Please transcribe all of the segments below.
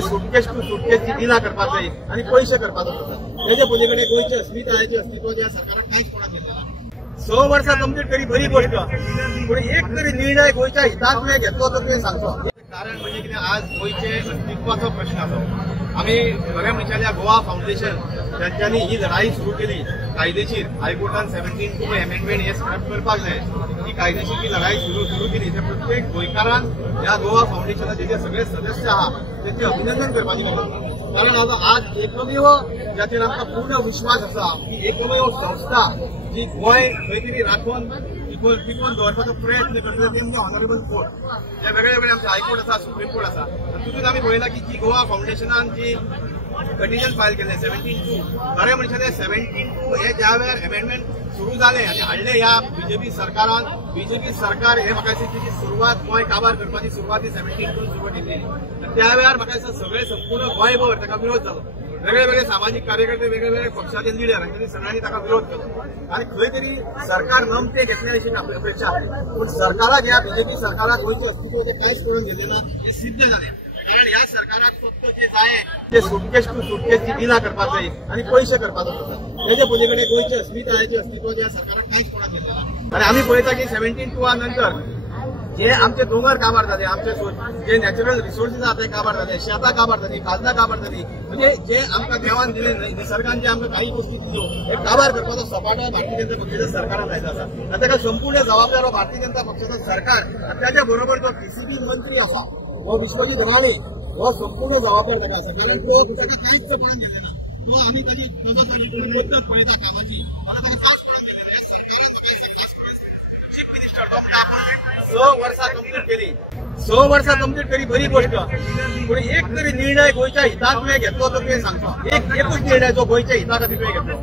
suitcase to सुटकेसची दिला करपाक जाय आणि पैसे करपाक जाता त्याच्या पलीकडे गोंयच्या अस्मितायेचे अस्तित्व या सरकाराक कांयच पडत गेलेना 6 वर्सां कंप्लीट करी बरी गोष्ट पूण एक तरी निर्णय गोंयच्या हितांतले घेतलो तो तुवें सांगचो कारण म्हणजे कितें आज गोंयचे अस्तित्वाचो प्रश्न आसा आमी बऱ्या मनशाल्या गोवा फाउंडेशन त्यांच्यानी ही लढाई सुरू केली कायदेशीर हायकोर्टान 17(2) अमेंडमेंट हे स्क्रॅप करपाक जाय ही कायदेशीर ही लढाई सुरू केली त्या प्रत्येक गोंयकारान या गोवा फाउंडेशनाचे जे सगळे सदस्य आहात त्यांचे अभिनंदन करपाची गरज कारण आता आज एकमेव ज्याचेर आमकां पूर्ण विश्वास आसा की एकमेव संस्था जी गोंय खंय तरी राखून टिकून दवरपाचो प्रयत्न करता ते म्हणजे ऑनरेबल कोर्ट जे वेगळे वेगळे आमचे हायकोर्ट आसा सुप्रीम कोर्ट आसा तितून आमी पळयला की जी गोवा फाउंडेशनान जी पिटिशन फायल केलें 17(2) खरें म्हणजे ते 17(2) हे ज्या वेळार अमेंडमेंट सुरू जालें आनी हाडलें ह्या बीजेपी सरकारान बीजेपी सरकार हे म्हाका दिसता तेची सुरवात गोंय काबार करपाची सुरवात 17(2) सुरू केल्ली त्या वेळार म्हाका दिसता सगळे संपूर्ण गोंयभर ताका विरोध जालो वेगळे वेगळे सामाजिक कार्यकर्ते वेगळे वेगळे पक्षाचे लिडर हांच्यानी सगळ्यांनी ताका विरोध केलो आणि खंय तरी सरकार नमते घेतले अशी आपली अपेक्षा पूण सरकाराक ह्या बीजेपी सरकाराक गोंयचे अस्तित्वाचे कांयच कळून गेले ना हे सिद्ध जालें कारण ह्या सरकाराक फक्त जे जाय ते सुटकेस टू सुटकेसची दिला करपाक जाय आणि पैसे करपाक जाता त्याच्या पलीकडे गोंयचे अस्मितायेचे अस्तित्व या सरकाराक कांयच पडत गेलेना आणि आमी पळयता की 17(2) नंतर जे आमचे दोंगर काबार जाले आमचे जे नॅचरल रिसोर्सीस आहात ते काबार जाले शेतां काबार जाली खाजनां काबार जाली म्हणजे जे आमकां देवान दिले निसर्गान जे आमकां काही गोष्टी दिल्यो हे काबार करपाचो सपाटो भारतीय जनता पक्षाच्या सरकारान लायला आसा आनी ताका संपूर्ण जबाबदार हो भारतीय जनता पक्षाचो सरकार आनी त्याच्या बरोबर जो PCB मंत्री आसा हो विश्वजीत राणे हो संपूर्ण जबाबदार ताका आसा कारण तो ताका कांयच पडून गेले ना तो आमी ताची पद्दत पळयता कामाची म्हाका ताका कांयच पडून गेले ना चीफ मिनिस्टर 6 वर्सां कंप्लीट केली 6 वर्सां कंप्लीट करी बरी गोष्ट पूण एक तरी निर्णय गोंयच्या हितांतले घेतलो तो तुवें सांगचो एकूच निर्णय जो गोंयच्या हिता खातीर तुवें घेतलो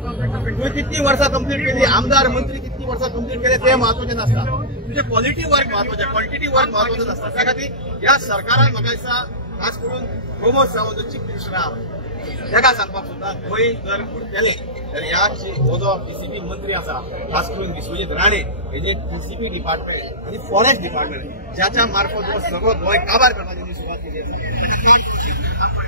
तुवें कितली वर्सां कंप्लीट केली आमदार मंत्री कितली वर्सां कंप्लीट केले ते महत्वाचें नासता तुजें क्वॉलिटी वर्क महत्वाचें क्वॉन्टिटी वर्क महत्वाचें नासता त्या खातीर ह्या सरकारान म्हाका दिसता खास करून प्रमोद सावंत चीफ मिनिस्टर आहा ताका सांगपाक सुद्दां गोंय जर केलें तर ह्या हो जो PCB मंत्री आसा खास करून विश्वजीत राणे हेजे TCP डिपार्टमेंट आणि फॉरेस्ट डिपार्टमेंट ज्याच्या मार्फत हो सगळो गोंय काबार करपाची सुरवात केली आसा